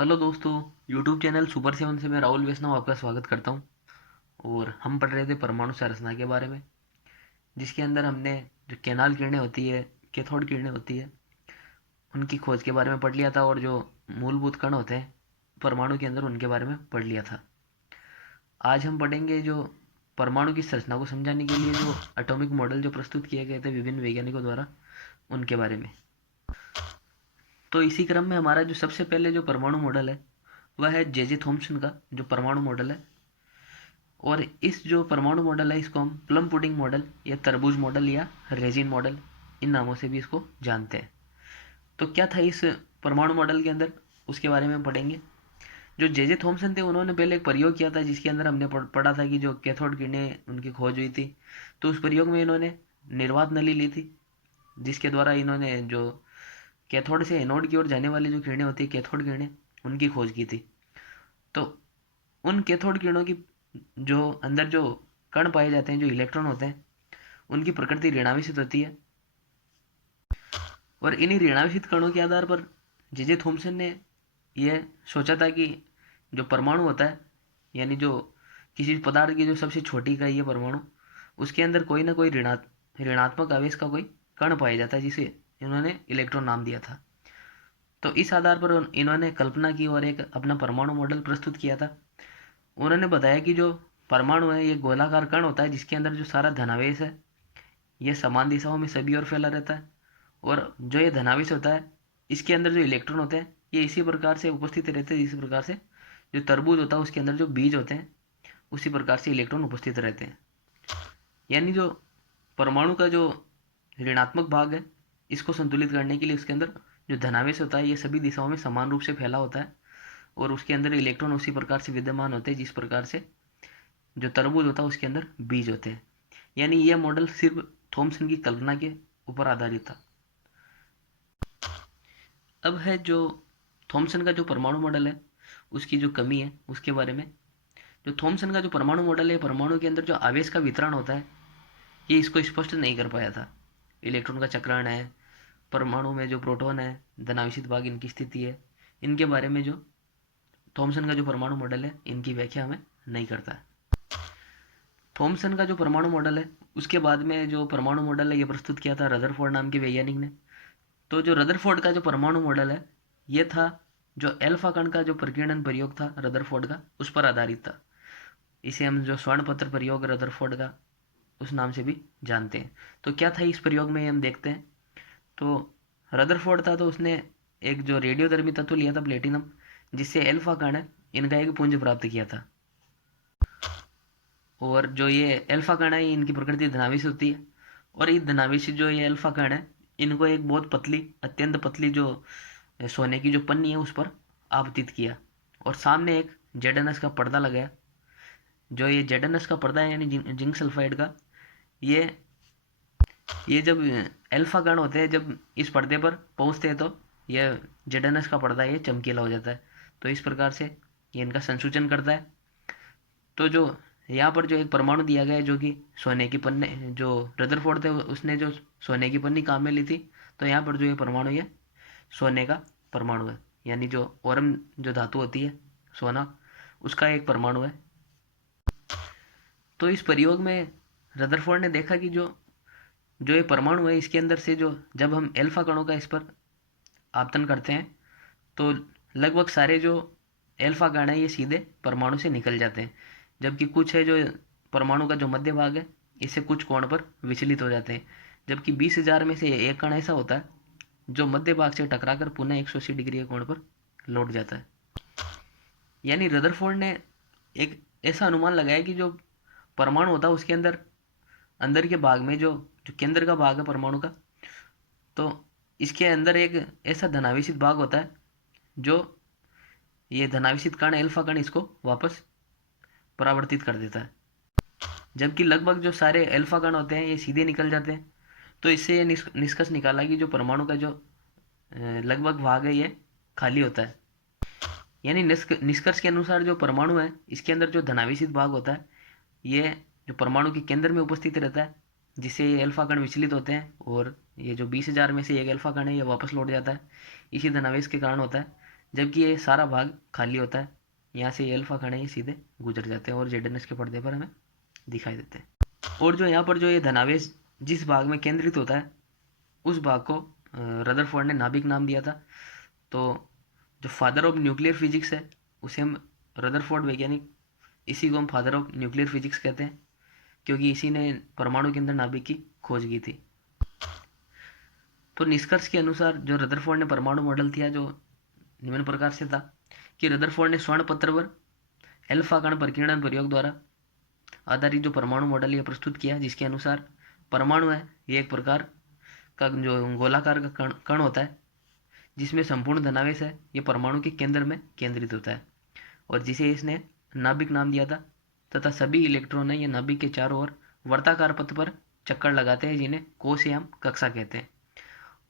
Hello दोस्तों। YouTube channel super seven से मैं राहुल वैष्णव आपका स्वागत करता हूं। और हम पढ़ रहे थे परमाणु संरचना के बारे में, जिसके अंदर हमने जो कैनाल किरणें होती है, कैथोड किरणें होती है, उनकी खोज के बारे में पढ़ लिया था। और जो मूलभूत कण होते हैं परमाणु के अंदर, उनके बारे में पढ़ लिया था। आज हम पढ़ेंगे जो परमाणु की संरचना को समझाने के लिए जो एटॉमिक मॉडल जो प्रस्तुत किए गए थे विभिन्न वैज्ञानिकों द्वारा, उनके बारे में। तो इसी क्रम में हमारा जो सबसे पहले जो परमाणु मॉडल है वह है जे जे थॉम्सन का जो परमाणु मॉडल है। और इस जो परमाणु मॉडल है इसको हम प्लम पुडिंग मॉडल या तरबूज मॉडल या रेजिन मॉडल, इन नामों से भी इसको जानते हैं। तो क्या था इस परमाणु मॉडल के अंदर, उसके बारे में पढ़ेंगे। जो जे जे थॉम्सन थे उन्होंने पहले एक प्रयोग किया था, जिसके अंदर हमने पढ़ा था कि जो कैथोड किरणें उनकी खोज हुई थी। तो उस प्रयोग में इन्होंने निर्वात नली ली थी, जिसके द्वारा इन्होंने जो कैथोड से एनोड की ओर जाने वाली जो किरणें होती है कैथोड किरणें, उनकी खोज की थी। तो उन कैथोड किरणों की जो अंदर जो कण पाए जाते हैं, जो इलेक्ट्रॉन होते हैं, उनकी प्रकृति ऋणावेशित होती है। और इन्हीं ऋणावेशित कणों के आधार पर जे जे थॉम्सन ने यह सोचा था कि जो परमाणु होता है, यानी जो किसी पदार्थ की जो सबसे छोटी इकाई है परमाणु, उसके अंदर कोई ना कोई ऋणात्मक आवेश का कोई कण पाया जाता है, जिसे इन्होंने इलेक्ट्रॉन नाम दिया था। तो इस आधार पर इन्होंने कल्पना की और एक अपना परमाणु मॉडल प्रस्तुत किया था। उन्होंने बताया कि जो परमाणु है ये गोलाकार कण होता है, जिसके अंदर जो सारा धनावेश है यह समान दिशाओं में सभी ओर फैला रहता है। और जो ये धनावेश होता है, इसके अंदर जो इलेक्ट्रॉन होते हैं ये इसी प्रकार से उपस्थित रहते हैं, इसी प्रकार से जो तरबूज होता है उसके अंदर जो बीज होते हैं उसी प्रकार से इलेक्ट्रॉन उपस्थित रहते हैं। यानी जो परमाणु का जो ऋणात्मक भाग है, इसको संतुलित करने के लिए उसके अंदर जो धनावेश होता है ये सभी दिशाओं में समान रूप से फैला होता है। और उसके अंदर इलेक्ट्रॉन उसी प्रकार से विद्यमान होते हैं जिस प्रकार से जो तरबूज होता है उसके अंदर बीज होते हैं। यानी यह मॉडल सिर्फ थॉमसन की कल्पना के ऊपर आधारित था। अब है जो थॉमसन का जो परमाणु मॉडल है उसकी जो कमी है उसके बारे में। जो थॉमसन का जो परमाणु मॉडल है, परमाणु के अंदर जो आवेश का वितरण होता है ये इसको स्पष्ट नहीं कर पाया था। इलेक्ट्रॉन का चक्रण है, परमाणु में जो प्रोटॉन है, धनावेशित भाग, इनकी स्थिति है, इनके बारे में जो थॉमसन का जो परमाणु मॉडल है इनकी व्याख्या हमें नहीं करता है। थॉमसन का जो परमाणु मॉडल है उसके बाद में जो परमाणु मॉडल है ये प्रस्तुत किया था रदरफोर्ड नाम के वैज्ञानिक ने। तो जो रदरफोर्ड का जो परमाणु मॉडल है ये था जो एल्फा कण का जो प्रकीर्णन प्रयोग था रदरफोर्ड का, उस पर आधारित था। इसे हम जो स्वर्ण पत्र प्रयोग रदरफोर्ड का उस नाम से भी जानते हैं। तो क्या था इस प्रयोग में हम देखते हैं। तो रदरफोर्ड था तो उसने एक जो रेडियोधर्मी तत्व लिया था प्लेटिनम, जिससे एल्फा कण है इनका एक पुंज प्राप्त किया था। और जो ये एल्फा कण है इनकी प्रकृति धनावेश होती है। और ये धनावेशी जो ये एल्फा कण है इनको एक बहुत पतली, अत्यंत पतली जो सोने की जो पन्नी है उस पर आपतित किया। और सामने एक जेडएनएस का पर्दा लगाया। जो ये जेडएनएस का पर्दा है यानी जिंक सल्फाइड का, ये ये जब एल्फा कण होते हैं जब इस पर्दे पर पहुंचते हैं तो यह जेडएनएस का पर्दा ये चमकीला हो जाता है। तो इस प्रकार से ये इनका संसूचन करता है। तो जो यहाँ पर जो एक परमाणु दिया गया है जो कि सोने की पन्ने, जो रदरफोर्ड थे उसने जो सोने की पन्नी काम में ली थी, तो यहाँ पर जो ये परमाणु है सोने का परमाणु है। यानी जो ओरम जो धातु होती है सोना, उसका एक परमाणु है। तो इस प्रयोग में रदरफोर्ड ने देखा कि जो जो ये परमाणु है इसके अंदर से जो जब हम एल्फा कणों का इस पर आपतन करते हैं तो लगभग सारे जो एल्फा कण है ये सीधे परमाणु से निकल जाते हैं। जबकि कुछ है जो परमाणु का जो मध्य भाग है इससे कुछ कोण पर विचलित हो जाते हैं। जबकि 20,000 में से एक कण ऐसा होता है जो मध्य भाग से टकराकर पुनः 180 डिग्री के कोण पर लौट जाता है। यानी रदरफोर्ड ने एक ऐसा अनुमान लगाया कि जो परमाणु होता है उसके अंदर अंदर के भाग में जो जो केंद्र का भाग है परमाणु का, तो इसके अंदर एक ऐसा धनावेशित भाग होता है जो ये धनावेशित कण एल्फा कण इसको वापस परावर्तित कर देता है। जबकि लगभग जो सारे एल्फा कण होते हैं ये सीधे निकल जाते हैं। तो इससे ये निष्कर्ष निकाला कि जो परमाणु का जो लगभग भाग है ये खाली होता है। यानी निष्कर्ष के अनुसार जो परमाणु है इसके अंदर जो धनावेशित भाग होता है ये जो परमाणु के केंद्र में उपस्थित रहता है, जिससे ये अल्फा कण विचलित होते हैं। और ये जो 20,000 में से एक अल्फा कण है ये वापस लौट जाता है, इसी धनावेश के कारण होता है। जबकि ये सारा भाग खाली होता है। यहाँ से ये अल्फा कण है ये सीधे गुजर जाते हैं और जेडएनएस के पर्दे पर हमें दिखाई देते हैं। और जो यहाँ पर जो ये धनावेश जिस भाग में केंद्रित होता है उस भाग को रदरफोर्ड ने नाभिक नाम दिया था। तो जो फादर ऑफ न्यूक्लियर फिजिक्स है उसे हम रदरफोर्ड वैज्ञानिक, इसी को हम फादर ऑफ न्यूक्लियर फिजिक्स कहते हैं, क्योंकि इसी ने परमाणु के अंदर नाभिक की खोज की थी। तो निष्कर्ष के अनुसार जो रदरफोर्ड ने परमाणु मॉडल दिया जो निम्न प्रकार से था कि रदरफोर्ड ने स्वर्ण पत्र पर एल्फा कण प्रकीर्णन प्रयोग द्वारा आधारित जो परमाणु मॉडल ये प्रस्तुत किया, जिसके अनुसार परमाणु है ये एक प्रकार का जो गोलाकार का कण होता है जिसमें संपूर्ण धनावेश है ये परमाणु के केंद्र में केंद्रित होता है, और जिसे इसने नाभिक नाम दिया था। तथा सभी इलेक्ट्रॉन है ये नाभिक के चारों ओर वर्ताकार पथ पर चक्कर लगाते हैं, जिन्हें कोश या कक्षा कहते हैं।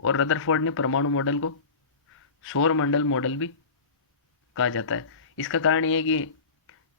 और रदरफोर्ड ने परमाणु मॉडल को सौर मंडल मॉडल भी कहा जाता है। इसका कारण ये है कि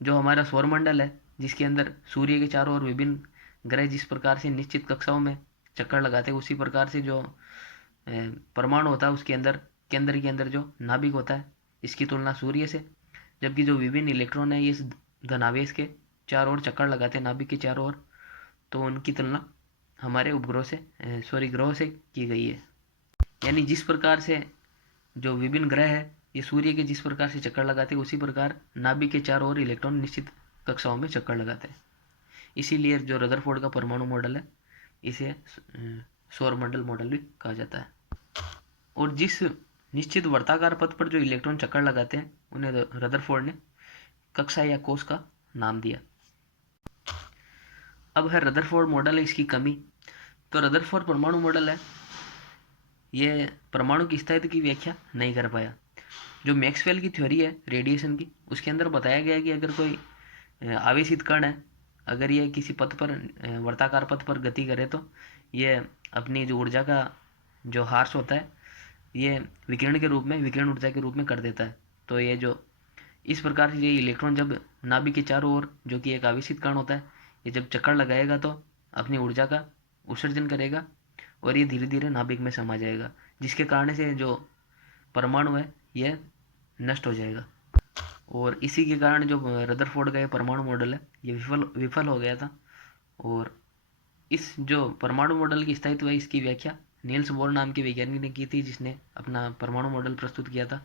जो हमारा सौर मंडल है जिसके अंदर सूर्य के चारों ओर विभिन्न ग्रह जिस प्रकार से निश्चित कक्षाओं में चक्कर लगाते हैं, उसी प्रकार से जो परमाणु होता है उसके अंदर केंद्र के अंदर जो नाभिक होता है इसकी तुलना सूर्य से, जबकि जो विभिन्न इलेक्ट्रॉन है ये इस धनावेश के चारों ओर चक्कर लगाते हैं नाभिक के चारों ओर, तो उनकी तुलना हमारे उपग्रह से ग्रहों से की गई है। यानी जिस प्रकार से जो विभिन्न ग्रह है ये सूर्य के जिस प्रकार से चक्कर लगाते हैं उसी प्रकार नाभिक के चारों ओर इलेक्ट्रॉन निश्चित कक्षाओं में चक्कर लगाते हैं। इसीलिए जो रदरफोर्ड का परमाणु मॉडल है इसे सौर मंडल मॉडल भी कहा जाता है। और जिस निश्चित वर्ताकार पथ पर जो इलेक्ट्रॉन चक्कर लगाते हैं उन्हें रदरफोर्ड ने कक्षा या कोश का नाम दिया। अब है रदरफोर्ड मॉडल है इसकी कमी। तो रदरफोर्ड परमाणु मॉडल है ये परमाणु की स्थायित्व की व्याख्या नहीं कर पाया। जो मैक्सवेल की थ्योरी है रेडिएशन की उसके अंदर बताया गया कि अगर कोई आवेशित कण है अगर ये किसी पथ पर वर्ताकार पथ पर गति करे तो ये अपनी जो ऊर्जा का जो हार्स होता है ये विकिरण के रूप में विकिरण ऊर्जा के रूप में कर देता है। तो ये जो इस प्रकार से ये इलेक्ट्रॉन जब नाभिक के चारों ओर जो कि एक आवेशित कण होता है ये जब चक्कर लगाएगा तो अपनी ऊर्जा का उत्सर्जन करेगा और ये धीरे धीरे नाभिक में समा जाएगा, जिसके कारण से जो परमाणु है यह नष्ट हो जाएगा। और इसी के कारण जो रदरफोर्ड का ये परमाणु मॉडल है ये विफल हो गया था। और इस जो परमाणु मॉडल की स्थायित्व है इसकी व्याख्या नील्स बोर नाम के वैज्ञानिक ने की थी, जिसने अपना परमाणु मॉडल प्रस्तुत किया था।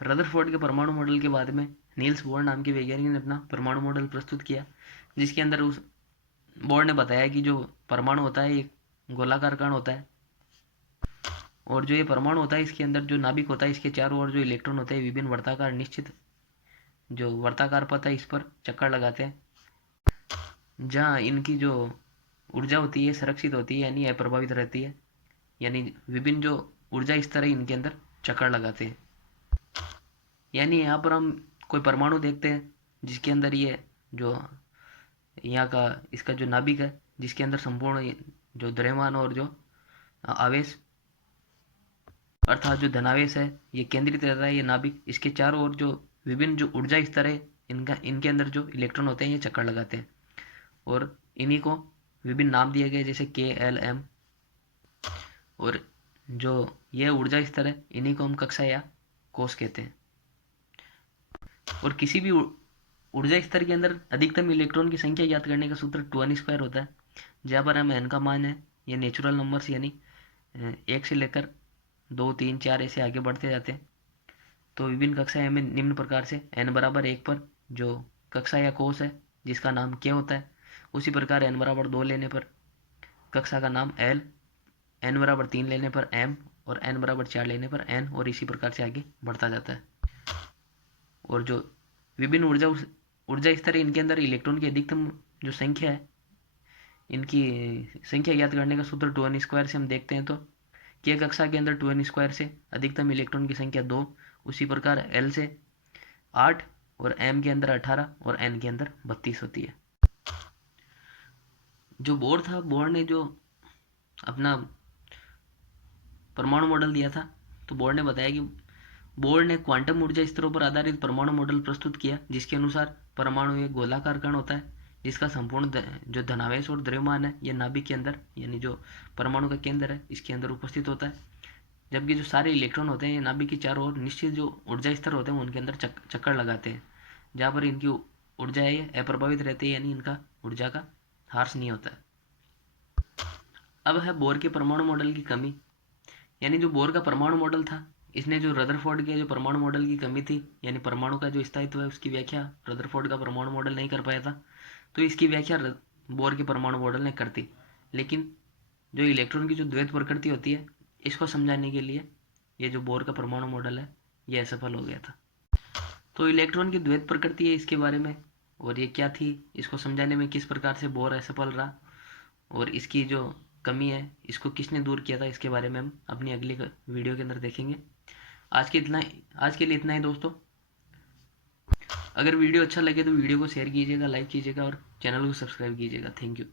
रदरफोर्ड के परमाणु मॉडल के बाद में नील्स बोर नाम के वैज्ञानिक ने अपना परमाणु मॉडल प्रस्तुत किया, जिसके अंदर उस बोर ने बताया कि जो परमाणु होता है ये गोलाकार कण होता है और जो ये परमाणु होता है इसके अंदर जो नाभिक होता है इसके चारों ओर जो इलेक्ट्रॉन होते हैं विभिन्न वर्ताकार निश्चित जो वर्ताकार पथ है इस पर चक्कर लगाते हैं, जहाँ इनकी जो ऊर्जा होती है सुरक्षित होती है यानी अप्रभावित रहती है। यानी विभिन्न जो ऊर्जा स्तर है इनके अंदर चक्कर लगाते हैं। यानी यहाँ पर हम कोई परमाणु देखते हैं जिसके अंदर ये जो यहाँ का इसका जो नाभिक है जिसके अंदर संपूर्ण जो द्रव्यमान और जो आवेश अर्थात जो धनावेश है ये केंद्रित रहता है। ये नाभिक इसके चारों ओर जो विभिन्न जो ऊर्जा स्तर है इनके अंदर जो इलेक्ट्रॉन होते हैं ये चक्कर लगाते हैं और इन्हीं को विभिन्न नाम दिए गए जैसे KLM। और जो ये ऊर्जा स्तर है इन्हीं को हम कक्षा या कोश कहते हैं। और किसी भी ऊर्जा स्तर के अंदर अधिकतम इलेक्ट्रॉन की संख्या ज्ञात करने का सूत्र 2n² होता है, जहाँ पर हम n का मान है ये नेचुरल नंबर्स यानी 1 से लेकर 2, 3, 4 ऐसे आगे बढ़ते जाते हैं। तो विभिन्न कक्षाएं हमें निम्न प्रकार से n बराबर 1 पर जो कक्षा या कोश है जिसका नाम K होता है, उसी प्रकार n बराबर 2 लेने पर कक्षा का नाम L, n बराबर 3 लेने पर M और n बराबर 4 लेने पर N, और इसी प्रकार से आगे बढ़ता जाता है। और जो विभिन्न ऊर्जा स्तर है इनके अंदर इलेक्ट्रॉन की अधिकतम जो संख्या है इनकी संख्या ज्ञात करने का सूत्र 2n² से हम देखते हैं। तो K कक्षा के अंदर 2n² से अधिकतम इलेक्ट्रॉन की संख्या 2, उसी प्रकार L से 8 और M के अंदर 18 और N के अंदर 32 होती है। जो बोर था बोर ने जो अपना परमाणु मॉडल दिया था तो बोर ने बताया कि बोर ने क्वांटम ऊर्जा स्तरों पर आधारित परमाणु मॉडल प्रस्तुत किया, जिसके अनुसार परमाणु एक गोलाकार कण होता है जिसका संपूर्ण जो धनावेश और द्रव्यमान है यह नाभिक के अंदर यानी जो परमाणु का केंद्र है इसके अंदर उपस्थित होता है। जबकि जो सारे इलेक्ट्रॉन होते हैं ये नाभिक के चारों ओर निश्चित जो ऊर्जा स्तर होते हैं उनके अंदर चक्कर लगाते हैं, जहाँ पर इनकी ऊर्जा है अप्रभावित रहती है, यानी इनका ऊर्जा का ह्रास नहीं होता है। अब है बोर के परमाणु मॉडल की कमी। यानी जो बोर का परमाणु मॉडल था, इसने जो रदरफोर्ड के जो परमाणु मॉडल की कमी थी, यानी परमाणु का जो स्थायित्व है उसकी व्याख्या रदरफोर्ड का परमाणु मॉडल नहीं कर पाया था, तो इसकी व्याख्या बोर के परमाणु मॉडल ने कर दी। लेकिन जो इलेक्ट्रॉन की जो द्वैत प्रकृति होती है, इसको समझाने के लिए ये जो बोर का परमाणु मॉडल है ये असफल हो गया था। तो इलेक्ट्रॉन की द्वैत प्रकृति है इसके बारे में, और ये क्या थी, इसको समझाने में किस प्रकार से बोर असफल रहा, और इसकी जो कमी है इसको किसने दूर किया था, इसके बारे में हम अपनी अगली वीडियो के अंदर देखेंगे। आज के लिए इतना ही दोस्तों। अगर वीडियो अच्छा लगे तो वीडियो को शेयर कीजिएगा, लाइक कीजिएगा और चैनल को सब्सक्राइब कीजिएगा। Thank you.